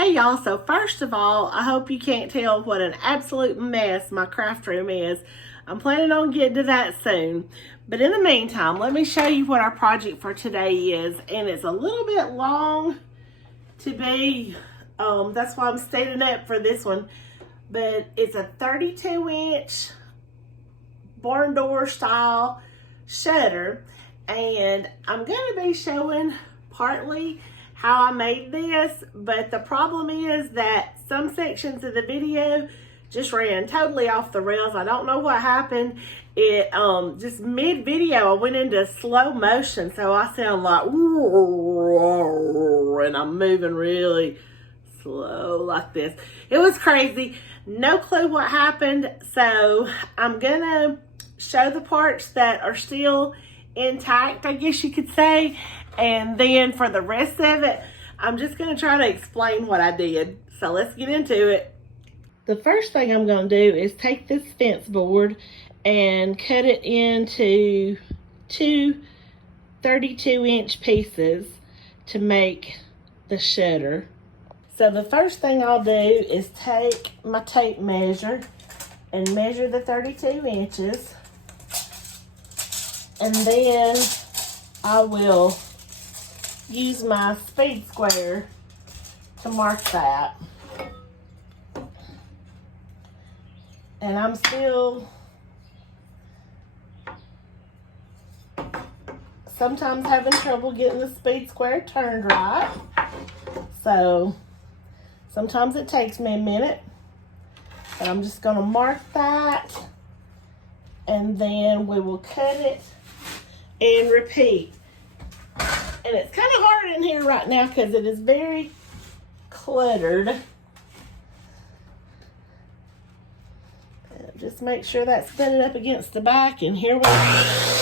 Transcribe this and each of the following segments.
Hey y'all, so first of all, I hope you can't tell what an absolute mess my craft room is. I'm planning on getting to that soon. But in the meantime, let me show you what our project for today is. And it's a little bit long to be, that's why I'm standing up for this one. But it's a 32-inch barn door style shutter. And I'm going to be showing partly how I made this, but the problem is that some sections of the video just ran totally off the rails. I don't know what happened. It just mid-video I went into slow motion, so I sound like and I'm moving really slow like this. It was crazy. No clue what happened, so I'm gonna show the parts that are still intact, I guess you could say, and then for the rest of it, I'm just going to try to explain what I did. So let's get into it. The first thing I'm going to do is take this fence board and cut it into two 32-inch pieces to make the shutter. So the first thing I'll do is take my tape measure and measure the 32 inches. And then I will use my speed square to mark that. And I'm still sometimes having trouble getting the speed square turned right. So sometimes it takes me a minute. But I'm just going to mark that. And then we will cut it and repeat. And it's kind of hard in here right now because it is very cluttered. Just make sure that's butted up against the back, and here we go.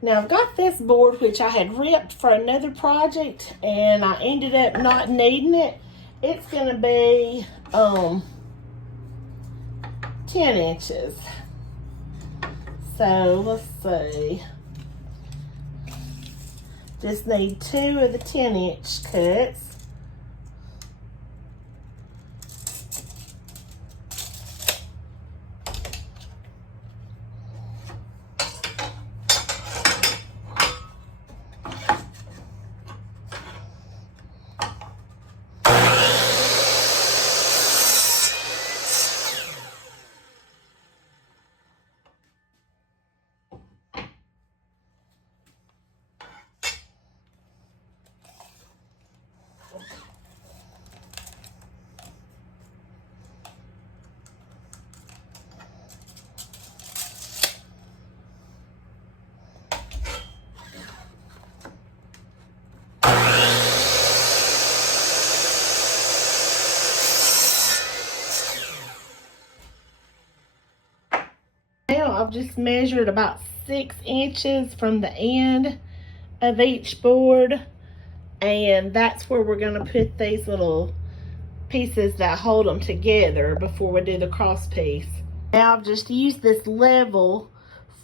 Now I've got this board which I had ripped for another project and I ended up not needing it. It's going to be 10 inches. So let's see. Just need 2 of the 10-inch cuts. I've just measured about 6 inches from the end of each board, and that's where we're going to put these little pieces that hold them together before we do the cross piece. Now I've just used this level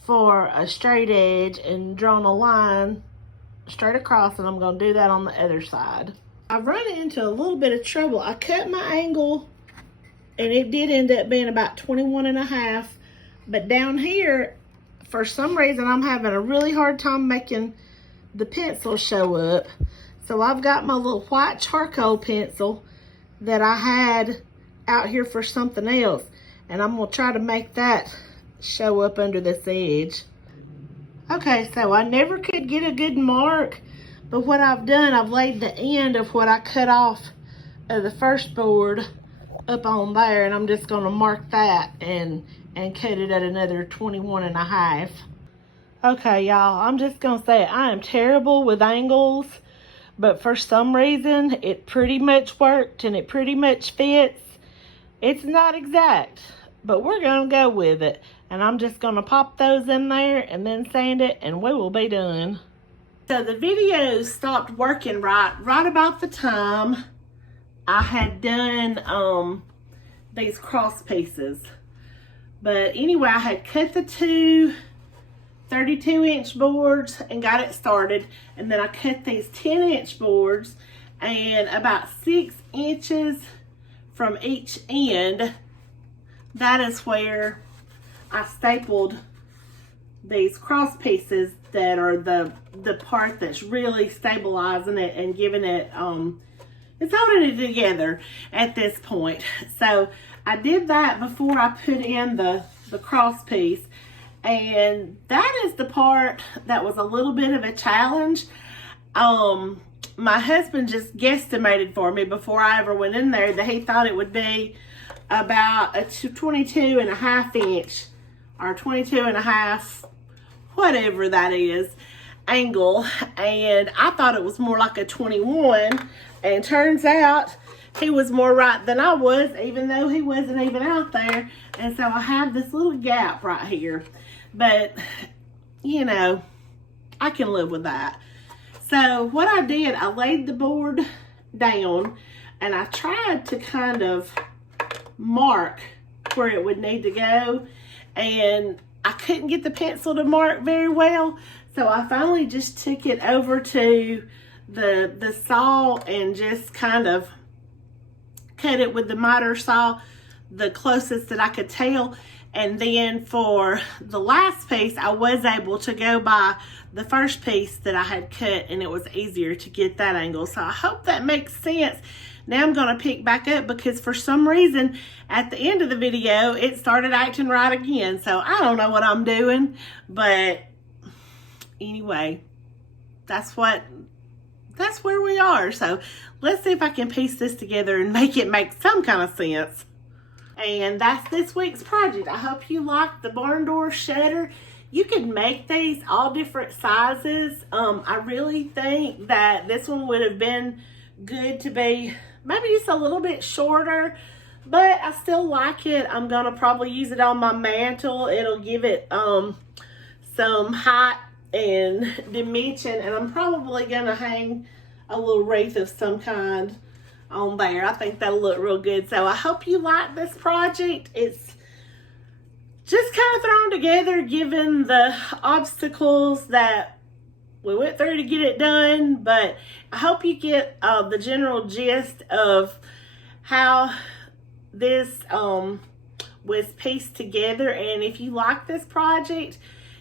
for a straight edge and drawn a line straight across, and I'm going to do that on the other side. I've run into a little bit of trouble. I cut my angle and it did end up being about 21.5. But down here, for some reason, I'm having a really hard time making the pencil show up. So I've got my little white charcoal pencil that I had out here for something else. And I'm going to try to make that show up under this edge. Okay, so I never could get a good mark. But what I've done, I've laid the end of what I cut off of the first board up on there, and I'm just gonna mark that and cut it at another 21.5. Okay, y'all, I'm just gonna say I am terrible with angles, but for some reason it pretty much worked and it pretty much fits. It's not exact, but we're gonna go with it. And I'm just gonna pop those in there and then sand it, and we will be done. So the video stopped working right about the time I had done these cross pieces. But anyway, I had cut the two 32-inch boards and got it started, and then I cut these 10-inch boards, and about 6 inches from each end, that is where I stapled these cross pieces that are the part that's really stabilizing it and giving it it's holding it together at this point. So I did that before I put in the cross piece, and that is the part that was a little bit of a challenge. My husband just guesstimated for me before I ever went in there that he thought it would be about a 22.5 inch or 22.5, whatever that is, angle, and I thought it was more like a 21, and turns out he was more right than I was, even though he wasn't even out there. And so I have this little gap right here, but you know, I can live with that. So what I did, I laid the board down and I tried to kind of mark where it would need to go, and I couldn't get the pencil to mark very well, so I finally just took it over to the saw and just kind of cut it with the miter saw the closest that I could tell. And then for the last piece, I was able to go by the first piece that I had cut, and it was easier to get that angle. So I hope that makes sense. Now I'm going to pick back up because for some reason at the end of the video it started acting right again. So I don't know what I'm doing, but anyway, that's where we are. So let's see if I can piece this together and make it make some kind of sense. And that's this week's project. I hope you liked the barn door shutter. You can make these all different sizes. I really think that this one would have been good to be maybe just a little bit shorter, but I still like it. I'm gonna probably use it on my mantle. It'll give it some height and dimension, and I'm probably gonna hang a little wreath of some kind on there. I think that'll look real good. So I hope you like this project. It's just kind of thrown together given the obstacles that we went through to get it done, but I hope you get the general gist of how this was pieced together. And if you like this project,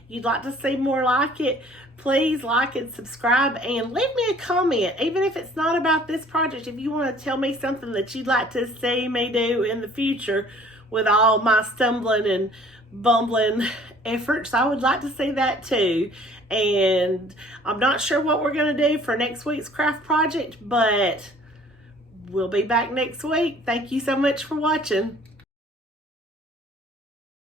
you'd like to see more like it, please like and subscribe and leave me a comment. Even if it's not about this project, if you want to tell me something that you'd like to see me do in the future with all my stumbling and bumbling efforts, I would like to see that too. And I'm not sure what we're going to do for next week's craft project, but we'll be back next week. Thank you so much for watching.